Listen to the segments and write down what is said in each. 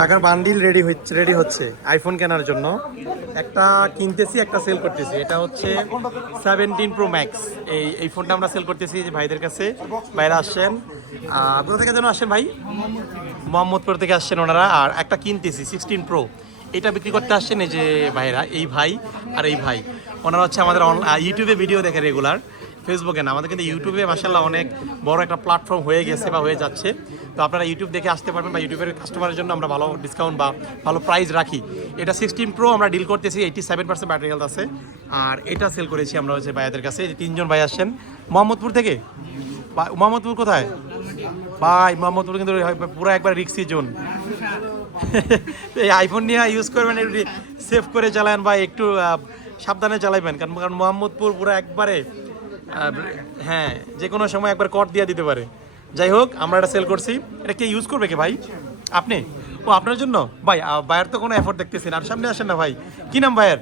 টাকার bundle ready হচ্ছে iPhone কেনার জন্য। একটা কিনতেছি, একটা সেল করতেছি। এটা হচ্ছে 17 Pro Max। এই ফোনটা আমরা সেল করতেছি যে ভাইদের কাছে। ভাইরা আসছেন কোথা থেকে যেন আসেন ভাই? মোহাম্মদপুর থেকে আসছেন ওনারা। আর একটা কিনতেছি 16 Pro, এটা বিক্রি করতে আসছেন এই যে ভাইরা, এই ভাই আর এই ভাই। ওনারা হচ্ছে আমাদের ইউটিউবে ভিডিও দেখে রেগুলার, ফেসবুকে না। আমাদের কিন্তু ইউটিউবে মাশাআল্লাহ অনেক বড় একটা প্ল্যাটফর্ম হয়ে গেছে বা হয়ে যাচ্ছে। তো আপনারা ইউটিউব দেখে আসতে পারবেন, বা ইউটিউবের কাস্টমারের জন্য আমরা ভালো ডিসকাউন্ট বা ভালো প্রাইস রাখি। এটা 16 Pro আমরা ডিল করতেছি, 87% ব্যাটারি হেলথ আছে। আর এটা সেল করেছি আমরা হচ্ছে ভাইয়াদের কাছে। তিনজন ভাই আসছেন মোহাম্মদপুর থেকে। মোহাম্মদপুর কোথায় ভাই? মোহাম্মদপুর কিন্তু পুরো একবার রিক্সি জোন। এই আইফোন নিয়ে ইউজ করবেন, একটু সেভ করে চালান ভাই, একটু সাবধানে চালাইবেন। কারণ মোহাম্মদপুর পুরো একবারে হ্যাঁ, যে কোনো সময় একবার কট দিয়ে দিতে পারে। যাই হোক, আমরা এটা সেল করছি। এটা কে ইউজ করবে কে ভাই? আপনি? ও, আপনার জন্য ভাই? ভাইয়ের তো কোনো এফোর্ট দেখতেছি না। আর সামনে আসেন না ভাই, কি নাম ভাইয়ের?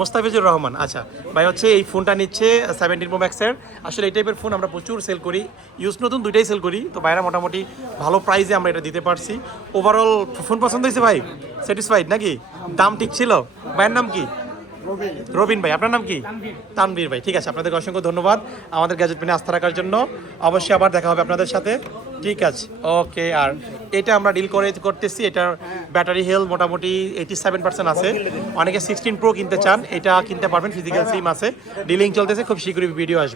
মোস্তাফিজুর রহমান। আচ্ছা ভাই, হচ্ছে এই ফোনটা নিচ্ছে 17 Pro Max এর। আসলে এই টাইপের ফোন আমরা প্রচুর সেল করি, ইউজ নতুন দুইটাই সেল করি। তো ভাইরা মোটামুটি ভালো প্রাইসে আমরা এটা দিতে পারছি। ওভারঅল ফোন পছন্দ হয়েছে ভাই? স্যাটিসফাইড নাকি? দাম ঠিক ছিল? ভাইয়ের নাম কি? রবিন ভাই। আপনার নাম কি? তানভীর ভাই। ঠিক আছে, আপনাদের অসংখ্য ধন্যবাদ আমাদের গ্যাজেট পেনে আস্থা রাখার জন্য। অবশ্যই আবার দেখা হবে আপনাদের সাথে। ঠিক আছে, ওকে। আর এটা আমরা ডিল করতেছি। এটার ব্যাটারি হেলথ মোটামুটি 87% আছে। অনেকে 16 Pro কিনতে চান, এটা কিনতে পারবেন। ফিজিক্যাল সিম আছে, ডিলিং চলতেছে, খুব শীঘ্রই ভিডিও আসবে।